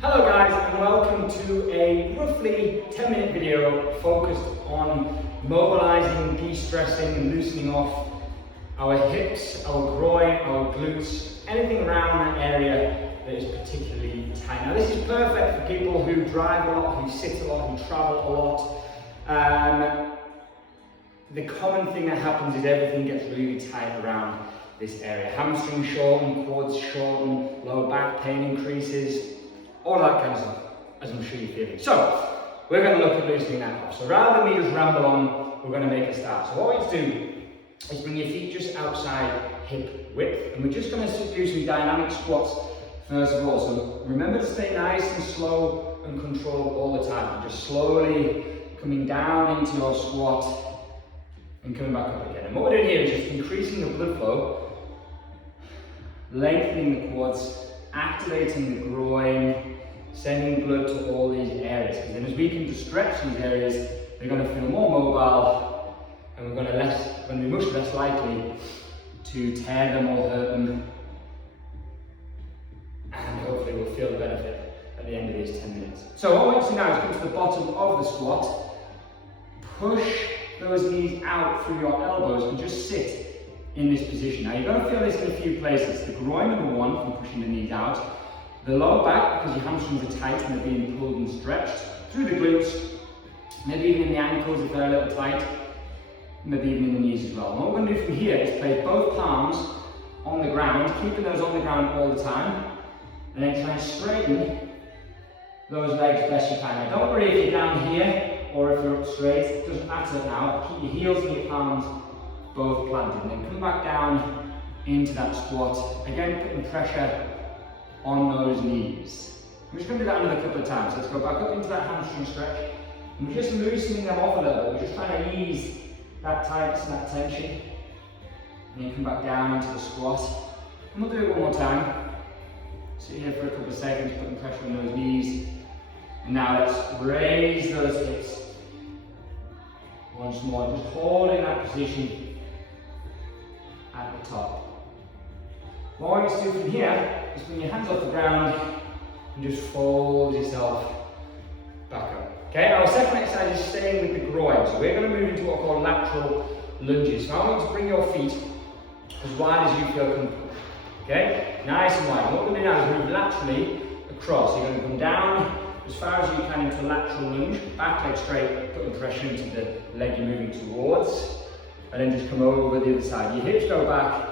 Hello guys, and welcome to a roughly 10-minute video focused on mobilizing, de-stressing and loosening off our hips, our groin, our glutes, anything around that area that is particularly tight. Now this is perfect for people who drive a lot, who sit a lot, who travel a lot. The common thing that happens is everything gets really tight around this area. Hamstrings shorten, quads shorten, lower back pain increases, all that kind of stuff, as I'm sure you're feeling. So, we're going to look at loosening that off. So rather than me just ramble on, we're going to make a start. So what we need to do is bring your feet just outside hip width, and we're just going to do some dynamic squats first of all. So remember to stay nice and slow and controlled all the time. Just slowly coming down into your squat and coming back up again. And what we're doing here is just increasing the blood flow, lengthening the quads, activating the groin, sending blood to all these areas. And then as we can just stretch these areas, they're going to feel more mobile, and we're going to be much less likely to tear them or hurt them. And hopefully we'll feel the benefit at the end of these 10 minutes. So what we want to do now is come to the bottom of the squat, push those knees out through your elbows and just sit in this position. Now you're going to feel this in a few places. The groin, number one, from pushing the knees out. The lower back, because your hamstrings are tight and they're being pulled and stretched. Through the glutes, maybe even in the ankles if they're a little tight. Maybe even in the knees as well. And what we're going to do from here is place both palms on the ground, keeping those on the ground all the time. And then try and straighten those legs best you can. Now don't worry if you're down here or if you're up straight, it doesn't matter now. Keep your heels and your palms both planted, and then come back down into that squat. Again, putting pressure on those knees. We're just going to do that another couple of times. Let's go back up into that hamstring stretch. And we're just loosening them off a little bit. We're just trying to ease that tightness and that tension. And then come back down into the squat. And we'll do it one more time. Sit here for a couple of seconds, putting pressure on those knees. And now let's raise those hips. Once more, just holding that position at the top. What I want you to do from here is bring your hands off the ground and just fold yourself back up. Okay, our second exercise is staying with the groin. So we're going to move into what are called lateral lunges. So I want you to bring your feet as wide as you feel comfortable. Okay, nice and wide. And what we're going to do now is move laterally across. So you're going to come down as far as you can into lateral lunge, back leg straight, putting pressure into the leg you're moving towards. And then just come over the other side. Your hips go back,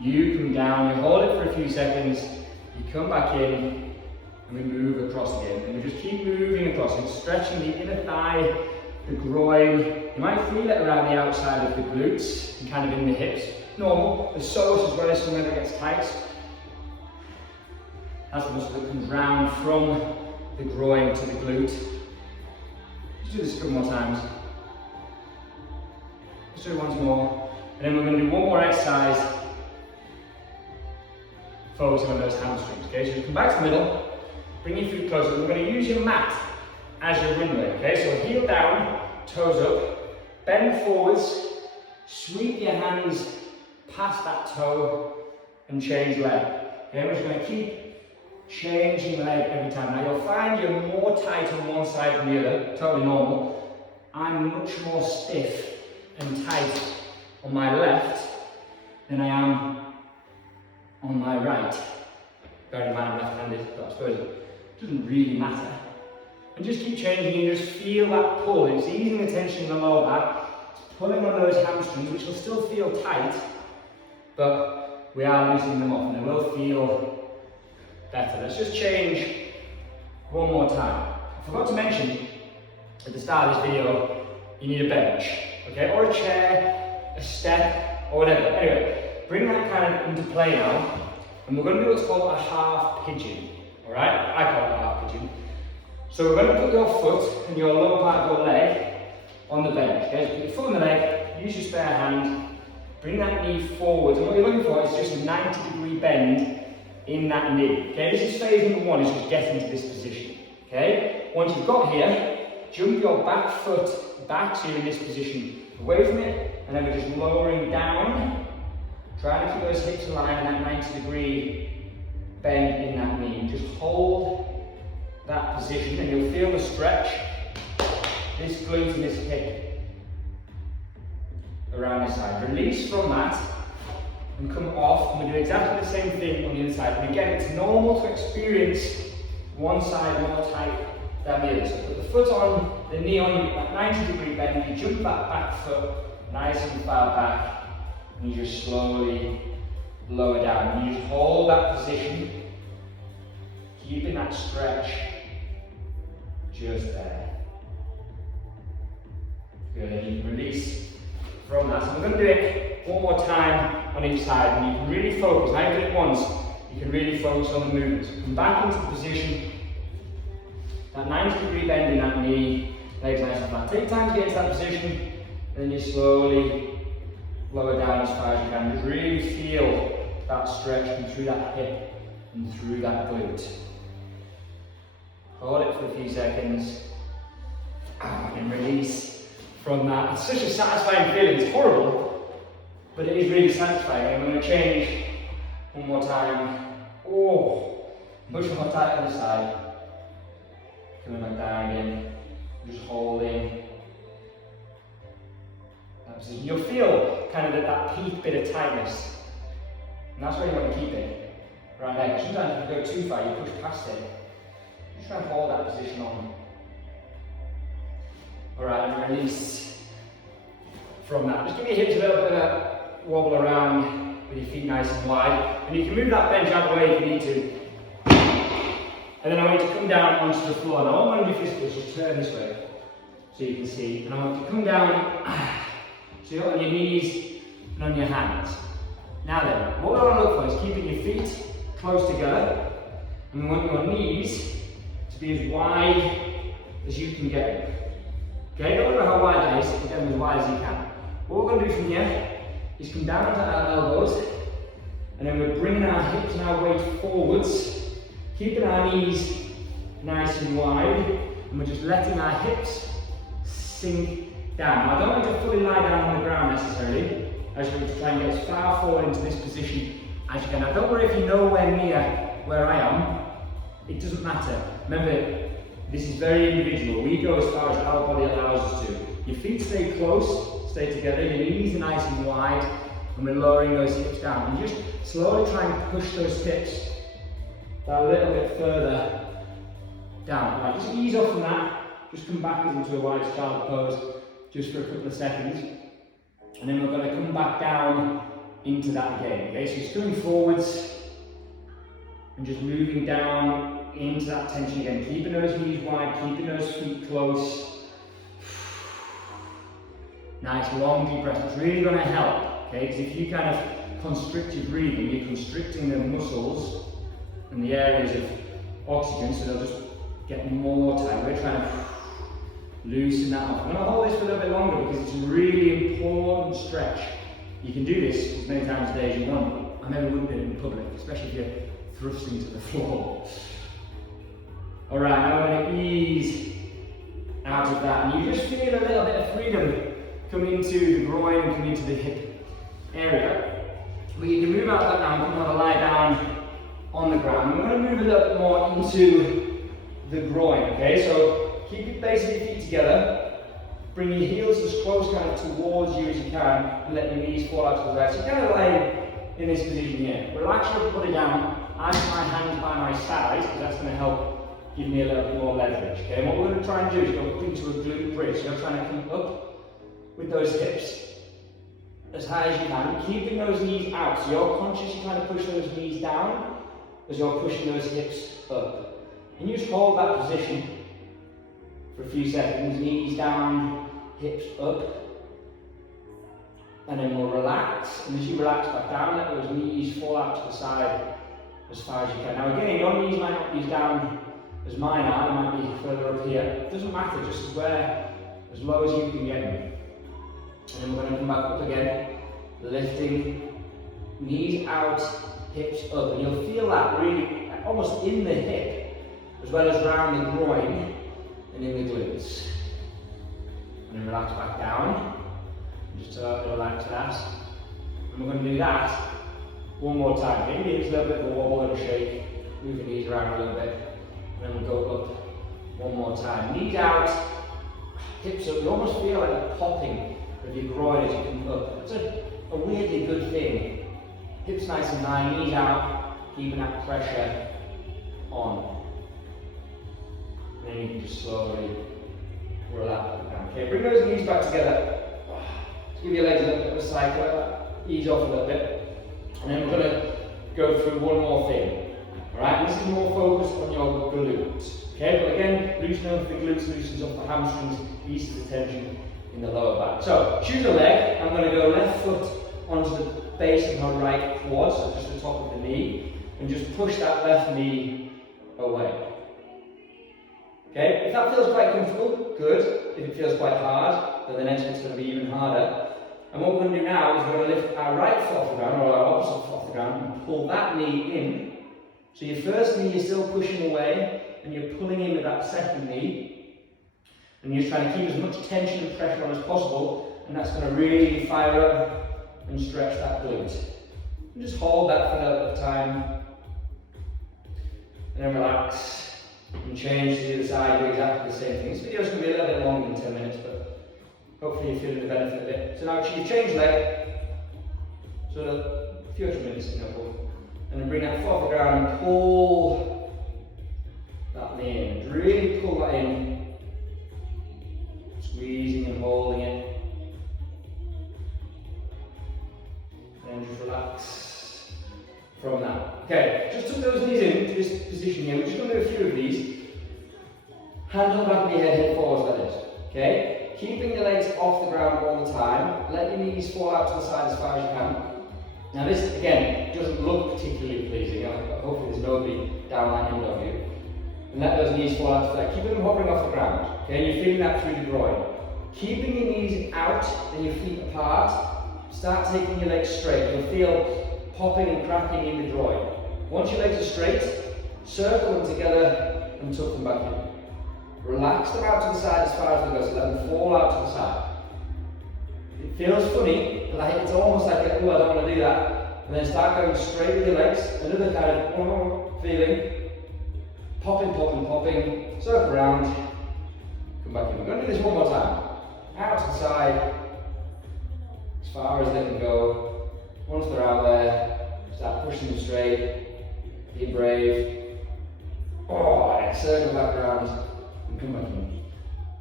you come down, you hold it for a few seconds, you come back in, and we move across again. And we just keep moving across and stretching the inner thigh, the groin. You might feel it around the outside of the glutes and kind of in the hips. Normal. The psoas as well as somewhere that gets tight. That's the muscle that comes round from the groin to the glute. Let's do this a couple more times. Let's do it once more, and then we're going to do one more exercise focusing on those hamstrings. Okay, so you come back to the middle, bring your feet closer, and we're going to use your mat as your runway. Okay, so heel down, toes up, bend forwards, sweep your hands past that toe, and change leg. Okay, we're just going to keep changing leg every time. Now you'll find you're more tight on one side than the other, totally normal. I'm much more stiff and tight on my left than I am on my right. Bear in mind I'm left-handed, but I suppose it doesn't really matter. And just keep changing and just feel that pull. It's easing the tension in the lower back, it's pulling on those hamstrings, which will still feel tight, but we are loosening them off and they will feel better. Let's just change one more time. I forgot to mention at the start of this video, you need a bench. Okay, or a chair, a step, or whatever. Anyway, bring that kind of into play now, and we're going to do what's called a half pigeon. Alright, I call it a half pigeon. So we're going to put your foot and your lower part of your leg on the bench. Okay, so put your foot on the leg, use your spare hand, bring that knee forward, and what you're looking for is just a 90-degree bend in that knee. Okay, this is phase number one, is just getting to this position. Okay, once you've got here, jump your back foot back so you're in this position, away from it, and then we're just lowering down, trying to keep those hips aligned and that 90-degree bend in that knee. Just hold that position, and you'll feel the stretch, this glute and this hip around this side. Release from that and come off, and we do exactly the same thing on the other side. And again, it's normal to experience one side more tight than the other. So put the foot on, the knee on that 90-degree bend, you jump that back foot nice and far back, and you just slowly lower down. You just hold that position, keeping that stretch just there. Good, and you can release from that. So we're going to do it one more time on each side, and you can really focus. Now you've done it once, you can really focus on the movement. So come back into the position, that 90-degree bend in that knee, legs nice and flat. Take time to get into that position, and then you slowly lower down as far as you can. Just really feel that stretch through that hip and through that glute. Hold it for a few seconds, and release from that. It's such a satisfying feeling. It's horrible, but it is really satisfying. I'm going to change one more time. Oh, much more tight on the side. Coming back down again, just holding that position. You'll feel kind of that peak bit of tightness, and that's where you want to keep it, right there. Sometimes if you go too far, you push past it. Just try and hold that position on. Alright, and release from that. Just give your hips a little bit of a wobble around with your feet nice and wide, and you can move that bench out of the way if you need to. And then I want you to come down onto the floor. Now all I'm going to do is just turn this way so you can see. And I want you to come down so you're on your knees and on your hands. Now then, what we want to look for is keeping your feet close together, and we want your knees to be as wide as you can get them. Okay, don't worry about how wide that is, but get them as wide as you can. What we're going to do from here is come down to our elbows, and then we're bringing our hips and our weight forwards, keeping our knees nice and wide, and we're just letting our hips sink down. Now, I don't want you to fully lie down on the ground necessarily. I just want you to try and get as far forward into this position as you can. Now, don't worry if you're nowhere near where I am. It doesn't matter. Remember, this is very individual. We go as far as our body allows us to. Your feet stay close, stay together, your knees are nice and wide, and we're lowering those hips down. And just slowly try and push those hips a little bit further down. Right, just ease off from that. Just come backwards into a wide child pose just for a couple of seconds. And then we're going to come back down into that again. Okay, so just coming forwards and just moving down into that tension again. Keeping those knees wide, keeping those feet close. Nice long deep breath. It's really going to help. Okay, because if you kind of constrict your breathing, you're constricting the muscles and the areas of oxygen, so they'll just get more tight. We're trying to loosen that up. I'm going to hold this for a little bit longer because it's a really important stretch. You can do this as many times a day as you want. I never wouldn't do it in public, especially if you're thrusting to the floor. Alright, now we're going to ease out of that, and you just feel a little bit of freedom coming into the groin and coming into the hip area. But you can move out of that now and come on to lie down on the ground. We're going to move a little bit more into the groin, okay? So keep your base of your feet together, bring your heels as close kind of towards you as you can, and let your knees fall out to the side. So you're kind of lying in this position here. Relax your body down, I have my hands by my sides, because that's going to help give me a little bit more leverage, okay? And what we're going to try and do is go up into a glute bridge. So you're trying to come up with those hips as high as you can, keeping those knees out. So you're consciously trying to push those knees down as you're pushing those hips up. And you just hold that position for a few seconds, knees down, hips up. And then we'll relax, and as you relax back down, let those knees fall out to the side as far as you can. Now again, your knees might not be as down as mine are, they might be further up here. It doesn't matter, just as low as you can get them. And then we're going to come back up again, lifting, knees out, hips up. And you'll feel that really almost in the hip, as well as around the groin and in the glutes. And then relax back down. Just relax that. And we're going to do that one more time. Maybe it's a little bit of a wobble and a shake. Move your knees around a little bit. And then we'll go up time. Knees out, hips up. You almost feel like the popping of your groin as you come up. It's a weirdly good thing. Hips nice and high, knees out, keeping that pressure on. And then you can just slowly relax down. Okay, bring those knees back together. Just give your legs a little bit of a cycle, ease off a little bit. And then we're going to go through one more thing. Alright, this is more focused on your glutes. Okay, but again, loosening up the glutes, loosens up the hamstrings, eases the tension in the lower back. So, choose a leg. I'm going to go left foot onto the base of my right quad, so just the top of the knee, and just push that left knee away. Okay, if that feels quite comfortable, good. If it feels quite hard, then the next one's going to be even harder. And what we're going to do now is we're going to lift our right foot off the ground, or our opposite foot off the ground, and pull that knee in. So your first knee is still pushing away, and you're pulling in with that second knee. And you're just trying to keep as much tension and pressure on as possible, and that's going to really fire up and stretch that glute. And just hold that for a little bit of time, and then relax. And change to the other side, do exactly the same thing. This video is going to be a little bit longer than 10 minutes, but hopefully you're feeling the benefit of it. So now you change leg, so a few extra minutes, and then bring that foot off the ground, pull that knee in, really pull that in, squeezing and holding it, and then just relax from that. Okay, just tuck those knees into this position here. We're just going to do a few of these. Hand on the back of your head, hip forwards like this. Okay, keeping your legs off the ground all the time. Let your knees fall out to the side as far as you can. Now this, again, doesn't look particularly pleasing. Hopefully there's nobody down that end of you. And let those knees fall out to that. Keeping them hovering off the ground. Okay, and you're feeling that through the groin. Keeping your knees out and your feet apart. Start taking your legs straight. You'll feel popping and cracking in the groin. Once your legs are straight, circle them together and tuck them back in. Relax them out to the side as far as they go, so let them fall out to the side. It feels funny, but it's almost like, oh, I don't want to do that. And then start going straight with your legs, another kind of feeling. Popping, popping, popping, circle around, come back in. We're going to do this one more time. Out to the side, as far as they can go. Once they're out there, start pushing them straight. Be brave. Oh, and circle back around and come back in.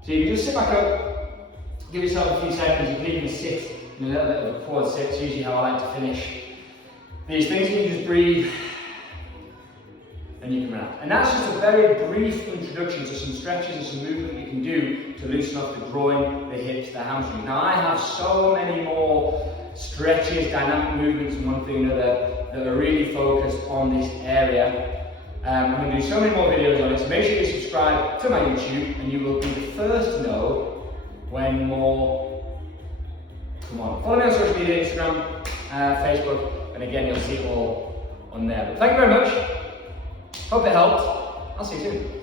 So you can just sit back up, give yourself a few seconds. You can even sit in a little bit of a quad sit. It's usually how I like to finish these things. You can just breathe and you can relax. And that's just a very brief introduction to some stretches and some movement you can do to loosen up the groin, the hips, the hamstring. Now I have so many more stretches, dynamic movements and one thing or another that are really focused on this area. I'm going to do so many more videos on it, so make sure you subscribe to my YouTube and you will be the first to know when more come on. Follow me on social media, Instagram, Facebook, and again you'll see it all on there. But thank you very much, hope it helped, I'll see you soon.